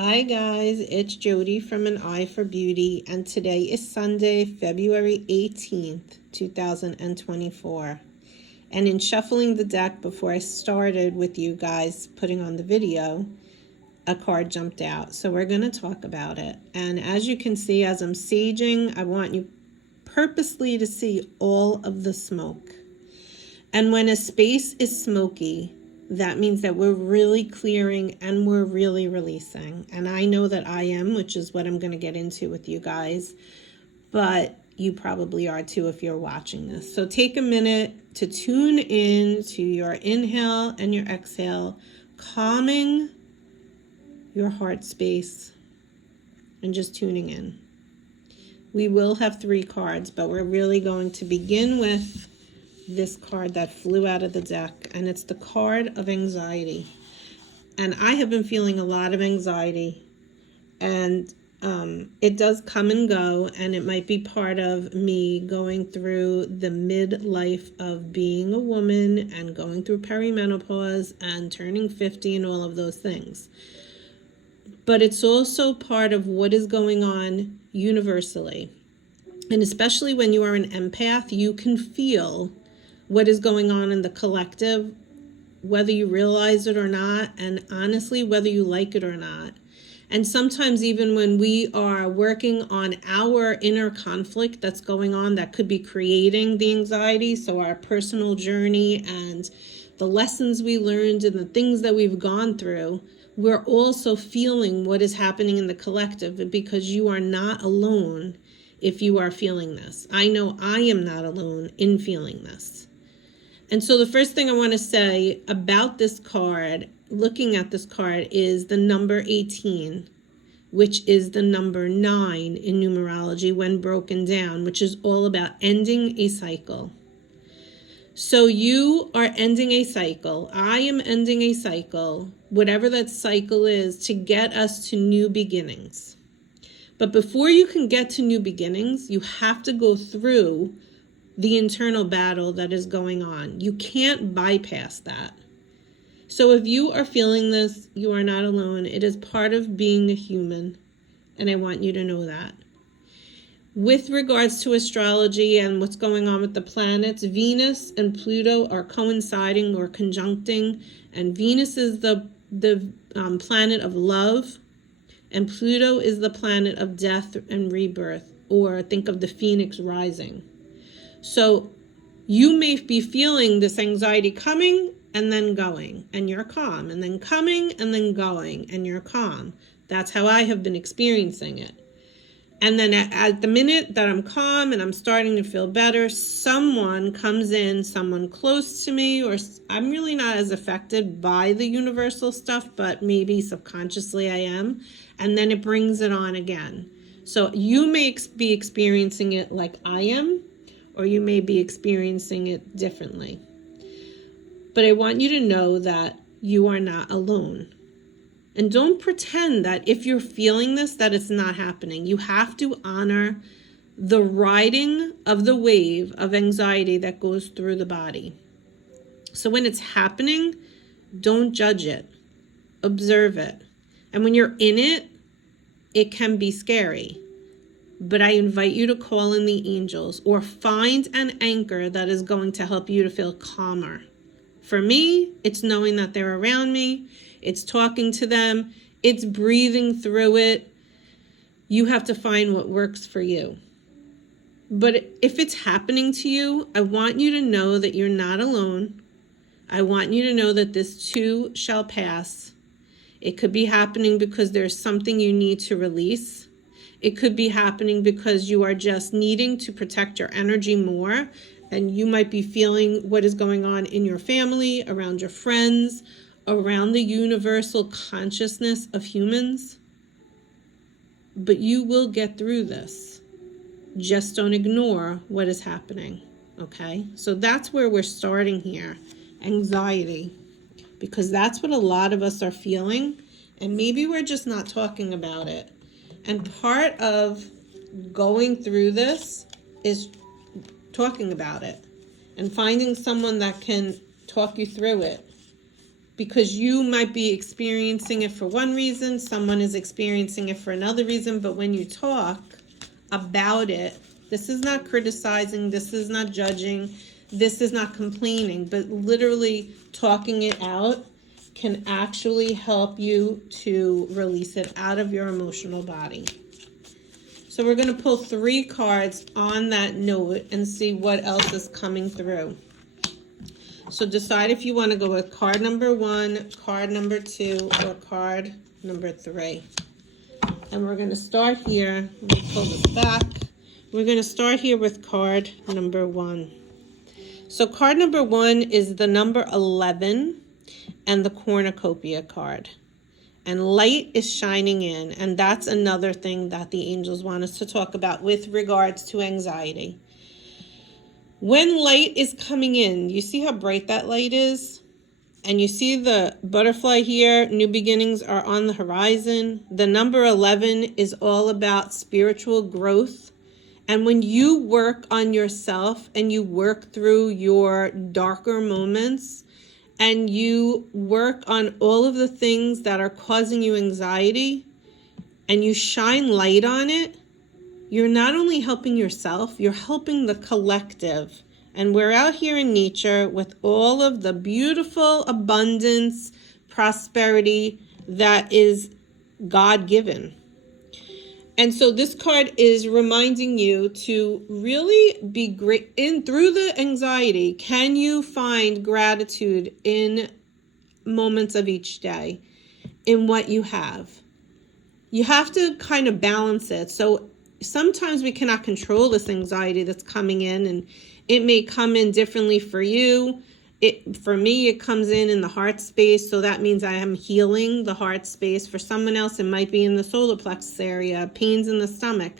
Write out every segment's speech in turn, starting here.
Hi guys, it's Jody from An Eye for Beauty, and today is Sunday, February 18th, 2024. And in shuffling the deck before I started with you guys putting on the video, a card jumped out. So we're going to talk about it. And as you can see, as I'm saging, I want you purposely to see all of the smoke. And when a space is smoky, that means that we're really clearing and we're really releasing. And I know that I am, which is what I'm going to get into with you guys. But you probably are too if you're watching this. So take a minute to tune in to your inhale and your exhale, calming your heart space and just tuning in. We will have 3 cards, but we're really going to begin with this card that flew out of the deck, and it's the card of anxiety. And I have been feeling a lot of anxiety, and it does come and go, and it might be part of me going through the midlife of being a woman and going through perimenopause and turning 50 and all of those things. But it's also part of what is going on universally. And especially when you are an empath, you can feel what is going on in the collective, whether you realize it or not, and honestly, whether you like it or not. And sometimes even when we are working on our inner conflict that's going on, that could be creating the anxiety, so our personal journey and the lessons we learned and the things that we've gone through, we're also feeling what is happening in the collective, because you are not alone if you are feeling this. I know I am not alone in feeling this. And so the first thing I want to say about this card, looking at this card, is the number 18, which is the number 9 in numerology when broken down, which is all about ending a cycle. So you are ending a cycle. I am ending a cycle, whatever that cycle is, to get us to new beginnings. But before you can get to new beginnings, you have to go through the internal battle that is going on. You can't bypass that. So if you are feeling this, you are not alone. It is part of being a human, and I want you to know that. With regards to astrology and what's going on with the planets, Venus and Pluto are coinciding or conjuncting, and Venus is the planet of love, and Pluto is the planet of death and rebirth, or think of the phoenix rising. So you may be feeling this anxiety coming and then going, and you're calm, and then coming and then going, and you're calm. That's how I have been experiencing it. And then at the minute that I'm calm and I'm starting to feel better, someone comes in, someone close to me, or I'm really not as affected by the universal stuff, but maybe subconsciously I am. And then it brings it on again. So you may be experiencing it like I am, or you may be experiencing it differently. But I want you to know that you are not alone. And don't pretend that if you're feeling this, that it's not happening. You have to honor the riding of the wave of anxiety that goes through the body. So when it's happening, don't judge it. Observe it. And when you're in it, it can be scary. But I invite you to call in the angels or find an anchor that is going to help you to feel calmer. For me, it's knowing that they're around me. It's talking to them. It's breathing through it. You have to find what works for you. But if it's happening to you, I want you to know that you're not alone. I want you to know that this too shall pass. It could be happening because there's something you need to release. It could be happening because you are just needing to protect your energy more, and you might be feeling what is going on in your family, around your friends, around the universal consciousness of humans. But you will get through this. Just don't ignore what is happening, okay? So that's where we're starting here, anxiety, because that's what a lot of us are feeling, and maybe we're just not talking about it. And part of going through this is talking about it and finding someone that can talk you through it. because you might be experiencing it for one reason, someone is experiencing it for another reason, but when you talk about it, this is not criticizing, this is not judging, this is not complaining, but literally talking it out can actually help you to release it out of your emotional body. So we're going to pull 3 cards on that note and see what else is coming through. So decide if you want to go with card number 1, card number 2, or card number 3. And we're going to start here. Let me pull this back. We're going to start here with card number 1. So card number 1 is the number 11 and the cornucopia card. And light is shining in. And that's another thing that the angels want us to talk about with regards to anxiety. When light is coming in, you see how bright that light is? And you see the butterfly here, new beginnings are on the horizon. The number 11 is all about spiritual growth. And when you work on yourself and you work through your darker moments and you work on all of the things that are causing you anxiety and you shine light on it, you're not only helping yourself, you're helping the collective. And we're out here in nature with all of the beautiful abundance, prosperity that is God-given. And so this card is reminding you to really be great through the anxiety. Can you find gratitude in moments of each day in what you have? You have to kind of balance it. So sometimes we cannot control this anxiety that's coming in, and it may come in differently for you. For me, it comes in the heart space, so that means I am healing the heart space. For someone else, it might be in the solar plexus area, pains in the stomach.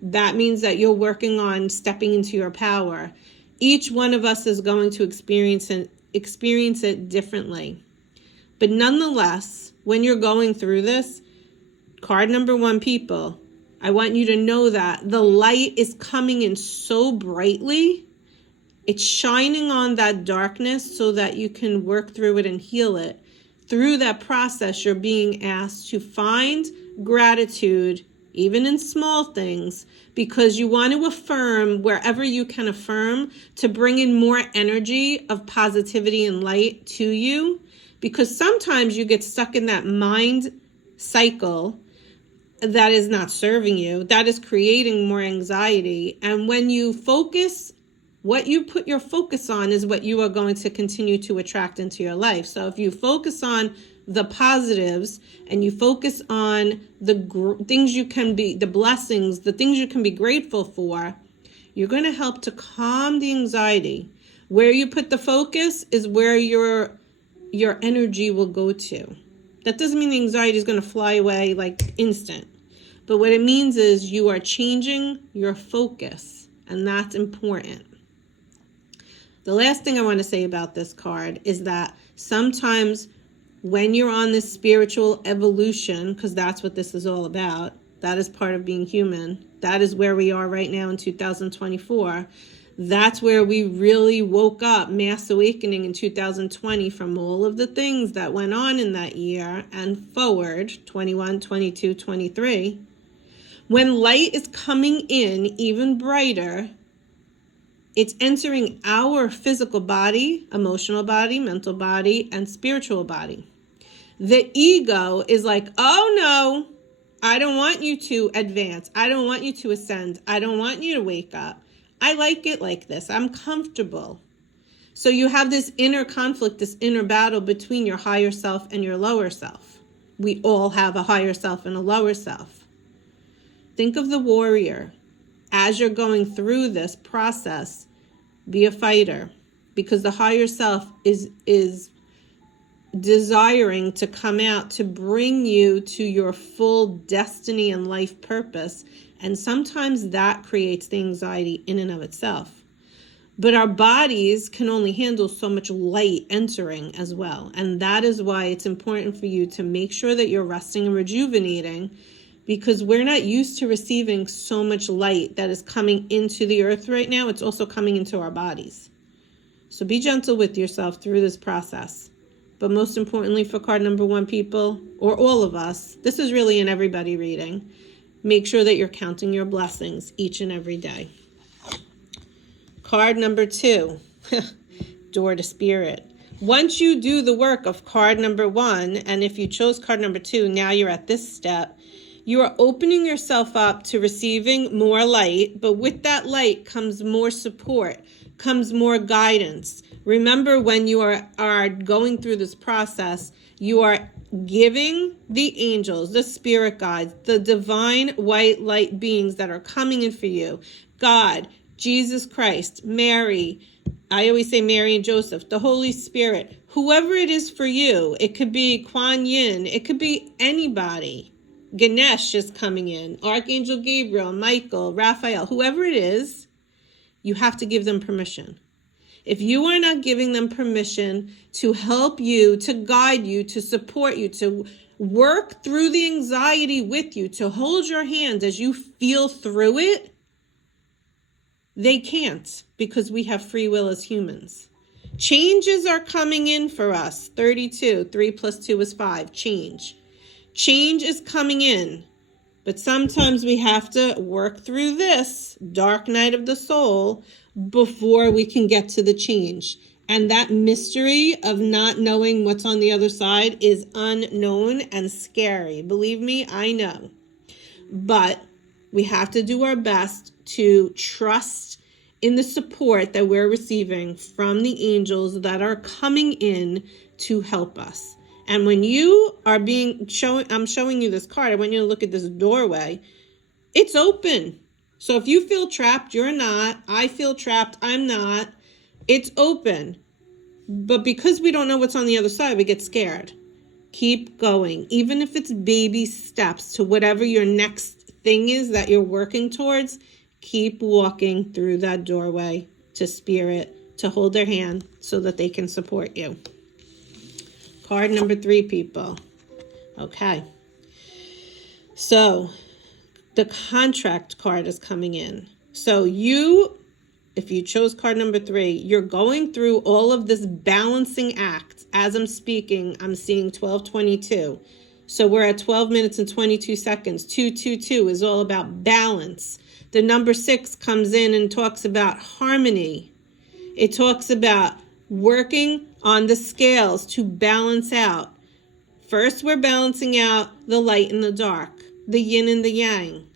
That means that you're working on stepping into your power. Each one of us is going to experience it differently. But nonetheless, when you're going through this, card number 1, people, I want you to know that the light is coming in so brightly. It's shining on that darkness so that you can work through it and heal it. Through that process, you're being asked to find gratitude, even in small things, because you want to affirm wherever you can affirm to bring in more energy of positivity and light to you. Because sometimes you get stuck in that mind cycle that is not serving you, that is creating more anxiety. And when you focus, what you put your focus on is what you are going to continue to attract into your life. So if you focus on the positives and you focus on the things you can be, the blessings, the things you can be grateful for, you're going to help to calm the anxiety. Where you put the focus is where your energy will go to. That doesn't mean the anxiety is going to fly away like instant. But what it means is you are changing your focus, and that's important. The last thing I want to say about this card is that sometimes when you're on this spiritual evolution, because that's what this is all about, that is part of being human, that is where we are right now in 2024, that's where we really woke up, mass awakening in 2020 from all of the things that went on in that year and forward, 21, 22, 23. When light is coming in even brighter, it's entering our physical body, emotional body, mental body, and spiritual body. The ego is like, oh no, I don't want you to advance. I don't want you to ascend. I don't want you to wake up. I like it like this. I'm comfortable. So you have this inner conflict, this inner battle between your higher self and your lower self. We all have a higher self and a lower self. Think of the warrior. As you're going through this process, be a fighter, because the higher self is desiring to come out to bring you to your full destiny and life purpose. And sometimes that creates the anxiety in and of itself. But our bodies can only handle so much light entering as well. And that is why it's important for you to make sure that you're resting and rejuvenating, because we're not used to receiving so much light that is coming into the earth right now. It's also coming into our bodies. So be gentle with yourself through this process. but most importantly for card number 1, people, or all of us, this is really an everybody reading. Make sure that you're counting your blessings each and every day. Card number 2, door to spirit. Once you do the work of card number 1, and if you chose card number 2, now you're at this step, you are opening yourself up to receiving more light, but with that light comes more support, comes more guidance. Remember, when you are going through this process, you are giving the angels, the spirit guides, the divine white light beings that are coming in for you, God, Jesus Christ, Mary, I always say Mary and Joseph, the Holy Spirit, whoever it is for you. It could be Kuan Yin, it could be anybody. Ganesh is coming in, Archangel Gabriel, Michael, Raphael, whoever it is, you have to give them permission. If you are not giving them permission to help you, to guide you, to support you, to work through the anxiety with you, to hold your hand as you feel through it, they can't, because we have free will as humans. Changes are coming in for us. 32, 3 plus 2 is 5, change. Change is coming in, but sometimes we have to work through this dark night of the soul before we can get to the change. And that mystery of not knowing what's on the other side is unknown and scary. Believe me, I know. But we have to do our best to trust in the support that we're receiving from the angels that are coming in to help us. And when you are I'm showing you this card, I want you to look at this doorway. It's open. So if you feel trapped, you're not. I feel trapped, I'm not. It's open. But because we don't know what's on the other side, we get scared. Keep going. Even if it's baby steps to whatever your next thing is that you're working towards, keep walking through that doorway to spirit, to hold their hand so that they can support you. Card number 3, people. Okay. So the contract card is coming in. So if you chose card number 3, you're going through all of this balancing act. As I'm speaking, I'm seeing 12:22. So we're at 12 minutes and 22 seconds. 222 is all about balance. The number 6 comes in and talks about harmony. It talks about working on the scales to balance out. First, we're balancing out the light and the dark, the yin and the yang.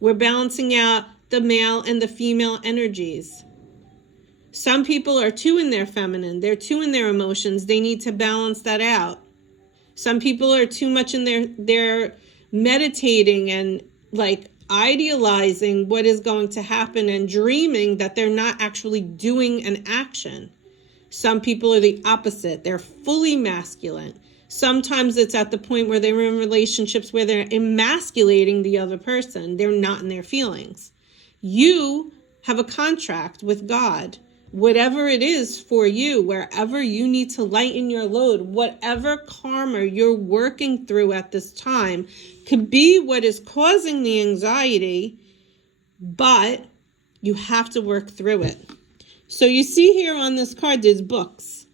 We're balancing out the male and the female energies. Some people are too in their feminine. They're too in their emotions. They need to balance that out. Some people are too much in their meditating and like idealizing what is going to happen and dreaming that they're not actually doing an action. Some people are the opposite. They're fully masculine. Sometimes it's at the point where they're in relationships where they're emasculating the other person. They're not in their feelings. You have a contract with God. Whatever it is for you, wherever you need to lighten your load, whatever karma you're working through at this time could be what is causing the anxiety, but you have to work through it. So you see here on this card, there's books,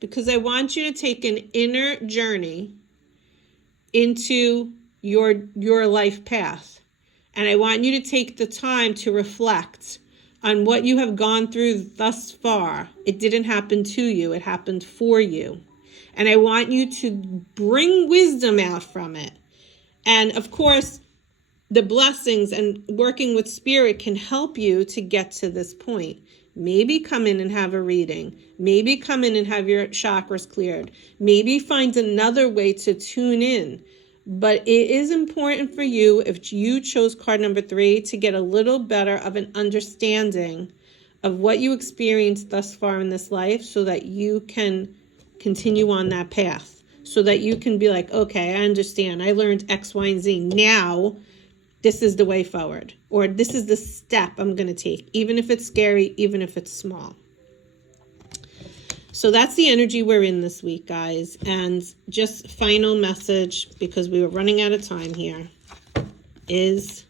because I want you to take an inner journey into your life path. And I want you to take the time to reflect on what you have gone through thus far. It didn't happen to you, it happened for you. And I want you to bring wisdom out from it. And of course, the blessings and working with spirit can help you to get to this point. Maybe come in and have a reading. Maybe come in and have your chakras cleared. Maybe find another way to tune in. But it is important for you, if you chose card number 3, to get a little better of an understanding of what you experienced thus far in this life so that you can continue on that path. So that you can be like, okay, I understand. I learned X, Y, and Z. Now, this is the way forward. Or this is the step I'm going to take. Even if it's scary, even if it's small. So that's the energy we're in this week, guys. And just final message, because we were running out of time here, is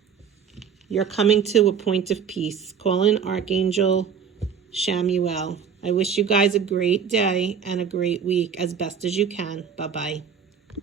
you're coming to a point of peace. Call in Archangel Chamuel. I wish you guys a great day and a great week as best as you can. Bye-bye.